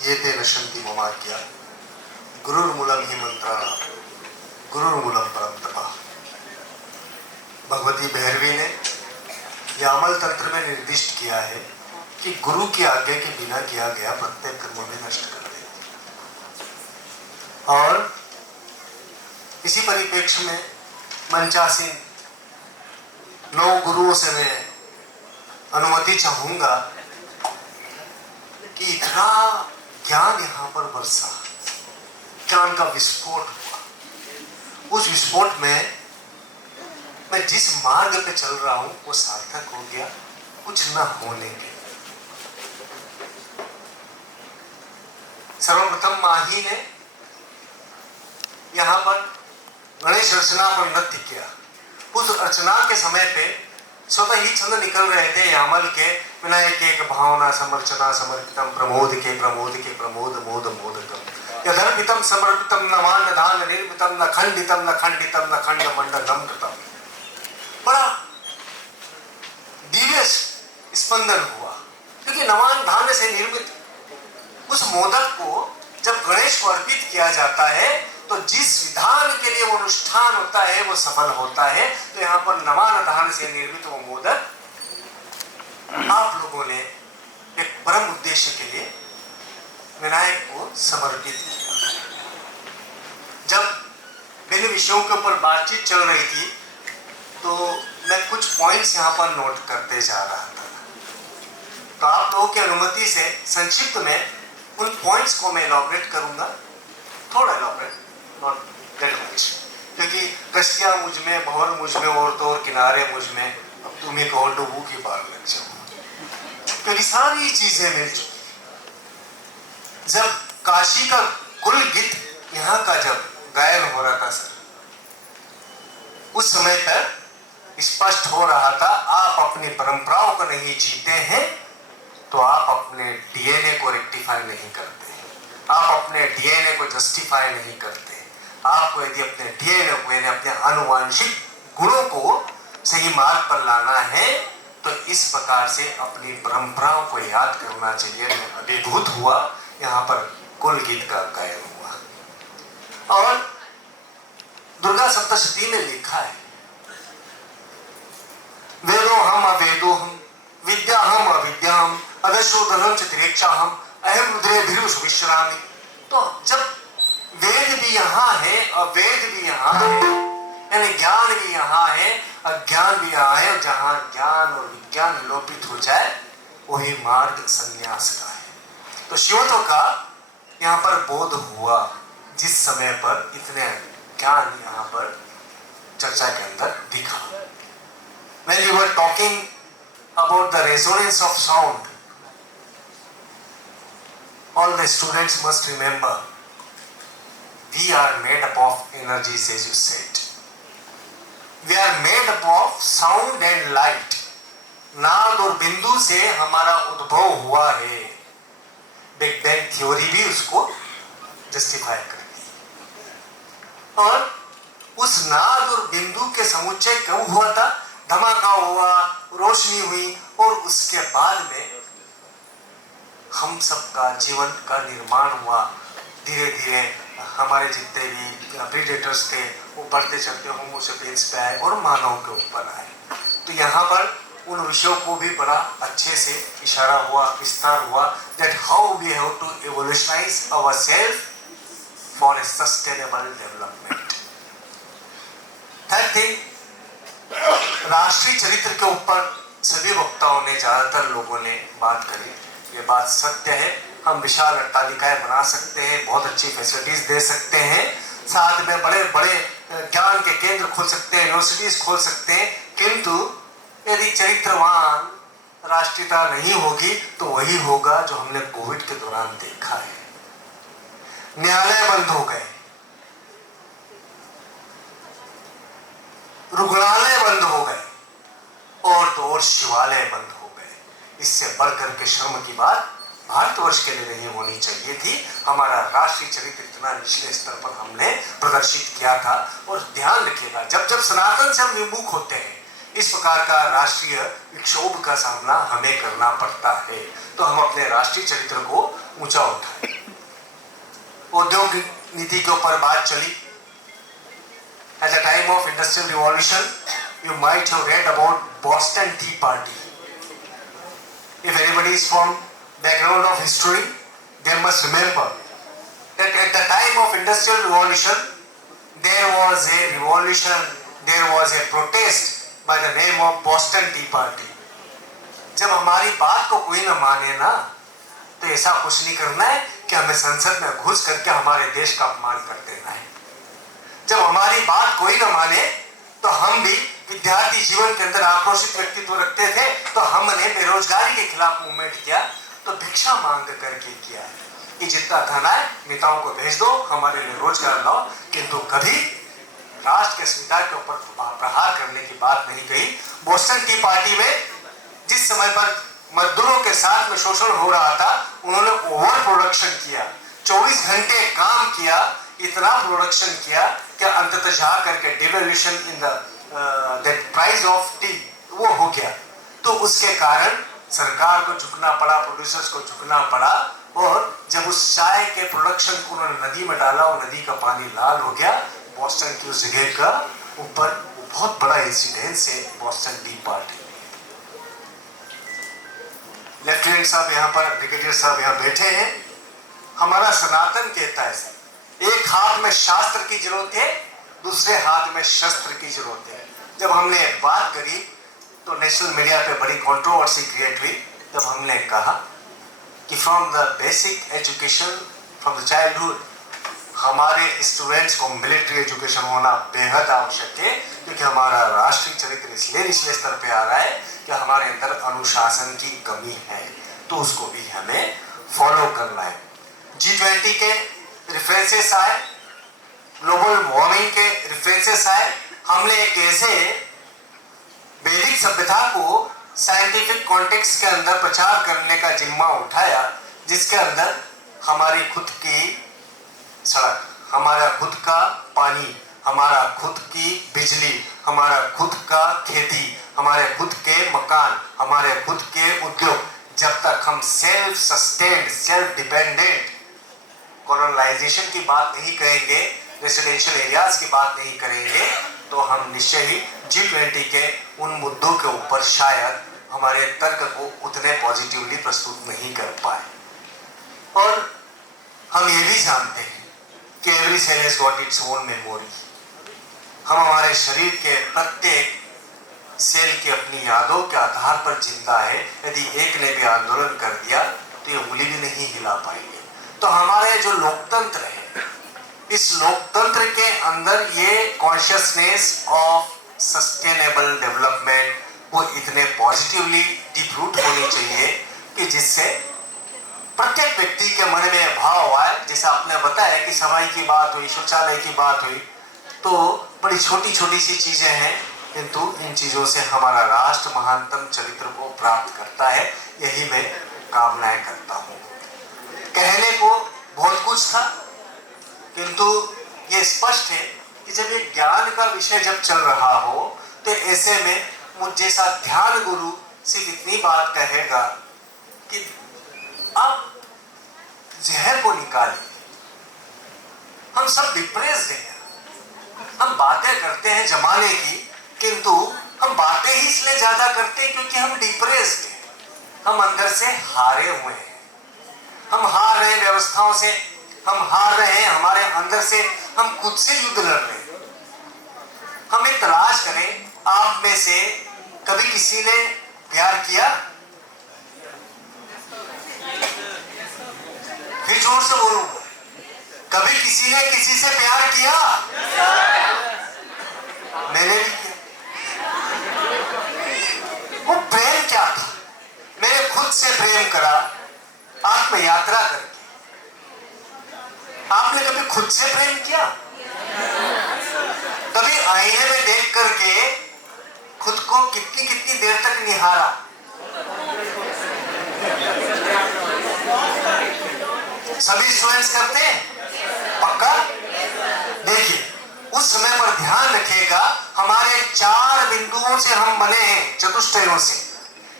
ये ते नशन्ति ममाज्ञा गुरुर्मूलम ही मंत्राणां गुरुर्मूलम परम तपः। भगवती भैरवी ने यह अमल तंत्र में निर्दिष्ट किया है कि गुरु की आज्ञा के बिना किया गया प्रत्येक कर्मों में नष्ट कर दे। और इसी परिप्रेक्ष्य में मंचासीन 9 गुरुओं से मैं अनुमति चाहूंगा कि इतना ज्ञान यहाँ पर बरसा, ज्ञान का विस्फोट हुआ। उस विस्फोट में मैं जिस मार्ग पे चल रहा हूं वो सार्थक हो गया कुछ न होने के। सर्वप्रथम माही ने यहाँ पर गणेश रचना पर नृत्य किया। उस रचना के समय पे स्वतः ही छंद निकल रहे थे यामल के, विनायक एक भावना समर्चना समर्पितम प्रमोद के प्रमोद मोद मोदकम यदर्पितम समर्पितम न मान दान निर्मितम न खंडितम न खंडितम न खंड मंडलम कृतम। बड़ा दिव्य स्पंदन हुआ क्योंकि नवान धान से निर्मित उस मोदक को जब गणेश को अर्पित किया जाता है तो जिस विधान के लिए वो अनुष्ठान होता है वो सफल होता है। तो यहाँ पर नवान धान से निर्मित वो मोदक आप लोगों ने एक परम उद्देश्य के लिए विनायक को समर्पित किया। जब भिन्न विषयों के ऊपर बातचीत चल रही थी तो मैं कुछ पॉइंट्स यहाँ पर नोट करते जा रहा था। तो आप लोगों की अनुमति से संक्षिप्त में उन पॉइंट्स को मैं एलॉबरेट करूंगा, थोड़ा एलॉबरेट, नॉट दैट मच, क्योंकि कश्तियाँ मुझ में, भंवर मुझ में, और तो और किनारे मुझ में, अब तुम ही कहो डुबू की पार लग जाओ, क्योंकि सारी चीजें मिल चुकी। जब काशी का कुल गीत यहाँ का जब गायन हो रहा था सर, उस समय पर स्पष्ट हो रहा था आप अपनी परंपराओं को नहीं जीते हैं तो आप अपने डीएनए को रेक्टिफाई नहीं करते, आप अपने डीएनए को जस्टिफाई नहीं करते। आपको यदि अपने डीएनए को यानी अपने आनुवांशिक गुणों को सही मार्ग पर लाना है तो इस प्रकार से अपनी परंपराओं को याद करना चाहिए। मैं अभिभूत हुआ, यहाँ पर कुल गीत का गायन हुआ। और दुर्गा सप्तशती में लिखा है वेदो हम अवेदो हम विद्या हम अविद्या हम अदशोधनम चित्रेक्षा हम अहम रुद्रे भीरुष विश्रामी। तो जब वेद भी यहाँ है अवेद भी यहाँ है, यानी ज्ञान भी यहाँ है अज्ञान भी यहाँ है, और जहाँ ज्ञान और विज्ञान लोपित हो जाए वही मार्ग संन्यास का है। तो शिवत्व का यहाँ पर बोध हुआ जिस समय पर इतने ज्ञान यहाँ पर चर्चा के अंदर दिखा। When you were talking about the resonance of sound, all the students must remember we are made up of energies, as you said. We are made up of sound and light. नाद और बिंदु से हमारा उद्भव हुआ है। Big bang theory भी उसको जस्टिफाई करती है। और उस नाद और बिंदु के समुच्चय कब हुआ था? धमाका हुआ, रोशनी हुई, और उसके बाद में हम सबका जीवन का निर्माण हुआ। धीरे धीरे हमारे जितने भी प्रीडेटर्स थे वो बढ़ते चलते होमो सेपियंस पे आए और मानव के ऊपर आए। तो यहाँ पर उन विषयों को भी बड़ा अच्छे से इशारा हुआ, विस्तार हुआ, that how we have to evolutionize ourselves for a sustainable development. Third thing, राष्ट्रीय चरित्र के ऊपर सभी वक्ताओं ने, ज्यादातर लोगों ने बात करी। ये बात सत्य है, हम विशाल अट्टालिकाएं बना सकते हैं, बहुत अच्छी फैसिलिटीज दे सकते हैं, साथ में बड़े बड़े ज्ञान के केंद्र खोल सकते हैं, यूनिवर्सिटीज खोल सकते हैं, किंतु यदि चरित्रवान राष्ट्रीयता नहीं होगी तो वही होगा जो हमने कोविड के दौरान देखा है। न्यायालय बंद हो गए, रुग्णालय बंद हो गए, और तो और शिवालय बंद हो गए। इससे बढ़कर के शर्म की बात भारतवर्ष के लिए नहीं होनी चाहिए थी। हमारा राष्ट्रीय चरित्र इतना निचले स्तर पर हमने प्रदर्शित किया था। और ध्यान रखिएगा, जब जब सनातन से हम विमुख होते हैं इस प्रकार का राष्ट्रीय विक्षोभ का सामना हमें करना पड़ता है। तो हम अपने राष्ट्रीय चरित्र को ऊंचा उठाएं। नीति के ऊपर बात चली। At the time of Industrial Revolution, you might have read about Boston Tea Party. If anybody is from background of history, they must remember that at the time of Industrial Revolution, there was a revolution, there was a protest by the name of Boston Tea Party. जब हमारी बात को कोई न माने ना, तो ऐसा कुछ नहीं करना है कि हमें संसद में घुस करके हमारे देश का अपमान कर देना है। जब हमारी बात कोई न माने, तो हम भी विद्यार्थी जीवन के अंदर आक्रोशित व्यक्तित्व रखते थे, तो हमने बेरोजगारी के खिलाफ मूवमेंट किया, तो भिक्षा मांग करके किया कि जितना धन है नेताओं को भेज दो, हमारे लिए रोजगार लाओ, किंतु कभी राष्ट्र के संविधान के ऊपर प्रहार करने की बात नहीं कही। बोस्टन टी पार्टी में जिस समय पर मजदूरों के साथ में शोषण हो रहा था, उन्होंने ओवर प्रोडक्शन किया, 24 घंटे काम किया, इतना प्रोडक्शन किया कि अंततः जा करके devaluation in the price of T वो हो गया। तो उसके कारण सरकार को झुकना पड़ा, प्रोड्यूसर्स को झुकना पड़ा, और जब उस चाय के प्रोडक्शन को उन्होंने नदी में डाला और नदी का पानी लाल हो गया, बोस्टन की उस जगह का ऊपर बहुत बड़ा इंसिडेंस है बोस्टन टी पार्टी। लेफ्टिनेंट साहब यहाँ पर, ब्रिगेडियर साहब यहाँ बैठे हैं। हमारा सनातन कहता है एक हाथ में शास्त्र की जरूरत है, दूसरे हाथ में शस्त्र की जरूरत है। जब हमने बात करी तो नेशनल मीडिया पे बड़ी कंट्रोवर्सी क्रिएट हुई। तब हमने कहा कि from the basic education, from the childhood, हमारे स्टूडेंट्स को मिलिट्री एजुकेशन होना बेहद आवश्यक है, क्योंकि हमारा राष्ट्रीय चरित्र इसलिए निचले स्तर पे आ रहा है कि हमारे अंदर अनुशासन की कमी है, तो उसको भी हमें फॉलो करना है। G20 के रेफरेंसेस आए, ग्लोबल वार्मिंग के रेफरेंसेस आए। हमने एक ऐसे वैदिक सभ्यता को साइंटिफिक कॉन्टेक्स्ट के अंदर प्रचार करने का जिम्मा उठाया, जिसके अंदर हमारी खुद की सड़क, हमारा खुद का पानी, हमारा खुद की बिजली, हमारा खुद का खेती, हमारे खुद के मकान, हमारे खुद के उद्योग, जब तक हम self sustained, self dependent, colonisation की बात नहीं करेंगे, रेसिडेंशियल एरियाज की बात नहीं करेंगे, तो हम निश्चय ही G20 के उन मुद्दों के ऊपर शायद हमारे तर्क को उतने पॉजिटिवली प्रस्तुत नहीं कर पाए। और हम ये भी जानते हैं कि every cell has got its own memory. हम हमारे शरीर के प्रत्येक सेल की अपनी यादों के आधार पर जिंदा है। यदि एक ने भी आंदोलन कर दिया तो ये उंगली भी नहीं हिला पाएंगे। तो हमारे जो लोकतंत्र है, इस लोकतंत्र के अंदर ये कॉन्शियसनेस ऑफ सस्टेनेबल डेवलपमेंट वो इतने पॉजिटिवली डीप रूट होनी चाहिए कि जिससे प्रत्येक व्यक्ति के मन में भाव आए। जैसा आपने बताया कि सफाई की बात हुई, शौचालय की बात हुई, तो बड़ी छोटी छोटी सी चीजें हैं, किंतु इन चीजों से हमारा राष्ट्र महानतम चरित्र को प्राप्त करता है। यही मैं कामनाएं करता हूँ। कहने को बहुत कुछ था, किंतु ये स्पष्ट है कि जब ये ज्ञान का विषय जब चल रहा हो, तो ऐसे में मुझ जैसा ध्यान गुरु सिर्फ इतनी बात कहेगा कि आप जहर को निकालिए। हम सब डिप्रेस्ड हैं, हम बातें करते हैं जमाने की, किंतु हम बातें ही इसलिए ज्यादा करते हैं क्योंकि हम डिप्रेस्ड हैं, हम अंदर से हारे हुए हैं। हम हार रहे हैं व्यवस्थाओं से, हम हार रहे हैं हमारे अंदर से, हम खुद से युद्ध लड़ रहे हैं। हम एक तलाश करें, आप में से कभी किसी ने प्यार किया? फिर जोर से बोलूं, कभी किसी ने किसी से प्यार किया? मैंने भी किया। वो प्रेम क्या था? मैंने खुद से प्रेम करा, आत्म यात्रा करके। आपने कभी खुद से प्रेम किया? कभी आईने में देख करके खुद को कितनी कितनी देर तक निहारा? सभी स्टूडेंट्स करते हैं? पक्का? देखिए, उस समय पर ध्यान रखिएगा, हमारे 4 बिंदुओं से हम बने हैं, चतुष्टयों से,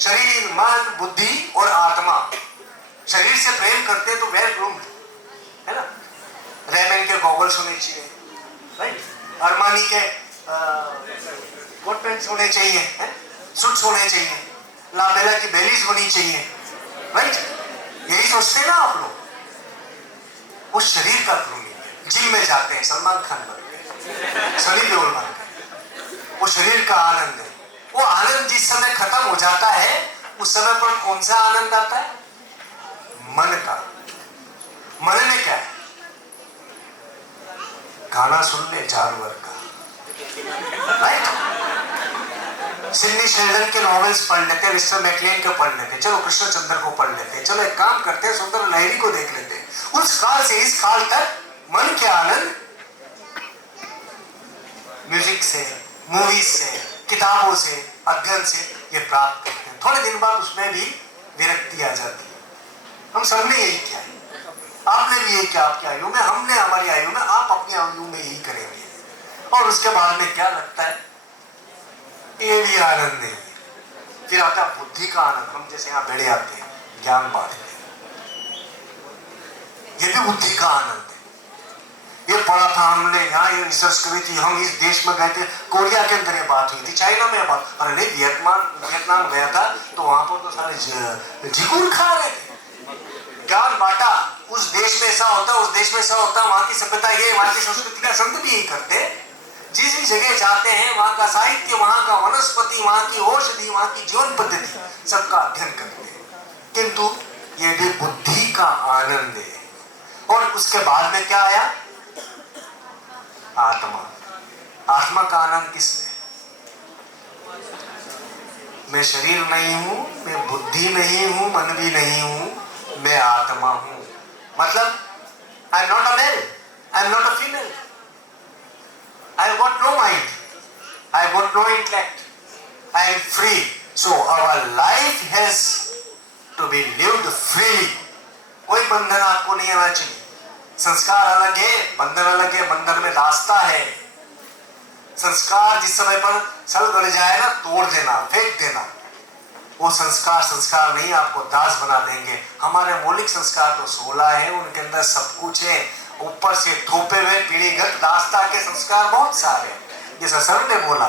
शरीर, मन, बुद्धि और आत्मा। शरीर से प्रेम करते हैं तो वेल ग्रूम्ड है ना। रेमन के गॉगल्स होने चाहिए, राइट? अरमानी के कोट पैंट्स होने चाहिए, सूट्स होने चाहिए, लाबेला की बेलीज होनी चाहिए, राइट? यही सोचते हैं ना आप लोग। वो शरीर का ग्रूमिंग है। जिम में जाते हैं, सलमान खान बन गए, सनी देओल बन गए, वो शरीर का आनंद है। वो आनंद जिस समय खत्म हो जाता है, उस समय पर कौन सा आनंद आता है? मन का। मन में क्या है? गाना सुन ले जानवर का, राइट? सिडनी शेल्डन के नॉवेल्स पढ़ लेते हैं, मिस्टर मैकलेन के पढ़ लेते हैं, चलो कृष्णचंद्र को पढ़ लेते हैं, चलो एक काम करते हैं सुंदर लहरी को देख लेते हैं। उस काल से इस काल तक मन के आनंद म्यूजिक से, मूवीज से, किताबों से, अध्ययन से ये प्राप्त करते हैं। थोड़े दिन बाद उसमें भी विरक्ति आ जाती है। हम सबने यही किया है, आपने भी यही किया आपकी आयु में, हमने हमारी आयु में, आप अपनी आयु में यही करेंगे। और उसके बाद में क्या लगता है? ये भी आनंद नहीं है। फिर आता बुद्धि का आनंद। हम जैसे यहाँ बेड़े आते हैं, ज्ञान बांटते हैं, ये भी बुद्धि का आनंद है। ये पढ़ा था हमने, यहाँ ये रिसर्च करी थी, हम इस देश में गए थे, कोरिया के अंदर ये बात हुई थी, चाइना में बात, अरे नहीं वियतनाम गया था तो वहां पर तो सारे झिगुर खा रहे थे। ज्ञान बांटा, उस देश में ऐसा होता, उस देश में ऐसा होता, वहां की सभ्यता ये, वहां की संस्कृति का संत भी यही करते। जिस भी जगह जाते हैं वहां का साहित्य, वहां का वनस्पति, वहां की औषधि, वहां की जीवन पद्धति सबका अध्ययन करते हैं। किंतु ये भी बुद्धि का आनंद है। और उसके बाद में क्या आया? आत्मा। आत्मा का आनंद किसमें? मैं शरीर नहीं हूं, मैं बुद्धि नहीं हूं, मन भी नहीं हूं, मैं आत्मा हूं। मतलब I am not a male, I am not a female, I have got no mind, I have got no intellect, I am free. So our life has to be lived freely. कोई बंधन आपको नहीं आना चाहिए। संस्कार अलग है, बंधन अलग है, बंधन में दास्ता है। संस्कार जिस समय पर सल गल जाए ना, तोड़ देना, फेंक देना, वो संस्कार नहीं, आपको दास बना देंगे। हमारे मौलिक संस्कार तो 16 है, उनके अंदर सब कुछ है। ऊपर से थोपे हुए पीढ़ीगत दास्ता के संस्कार बहुत सारे हैं। जैसा सर ने बोला,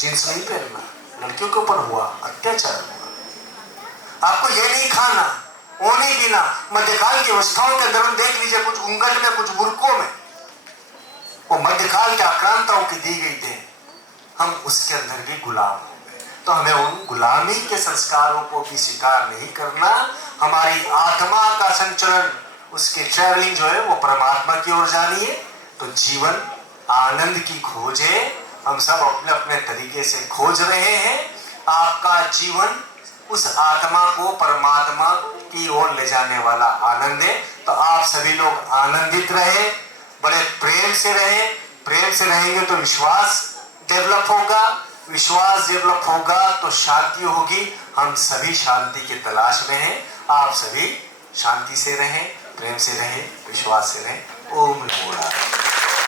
जींस नहीं पहनना, लड़कियों के ऊपर हुआ अत्याचार हुआ, आपको ये नहीं खाना, वो नहीं पीना। मध्यकाल की अवस्थाओं के अंदर हम देख लीजिए, कुछ घूंघट में, कुछ बुरकों में, वो मध्यकाल के आक्रांताओं की दी गई थे। हम उसके अंदर भी गुलाम हो गए। तो हमें उन गुलामी के संस्कारों को भी स्वीकार नहीं करना। हमारी आत्मा का संचरण, उसकी ट्रैवलिंग जो है वो परमात्मा की ओर जानी है। तो जीवन आनंद की खोज है, हम सब अपने अपने तरीके से खोज रहे हैं। आपका जीवन उस आत्मा को परमात्मा की ओर ले जाने वाला आनंद है। तो आप सभी लोग आनंदित रहे, बड़े प्रेम से रहे। प्रेम से रहेंगे तो विश्वास डेवलप होगा, विश्वास डेवलप होगा तो शांति होगी। हम सभी शांति की तलाश में हैं। आप सभी शांति से रहें, प्रेम से रहें, विश्वास से रहें। ओम नमो नारायण।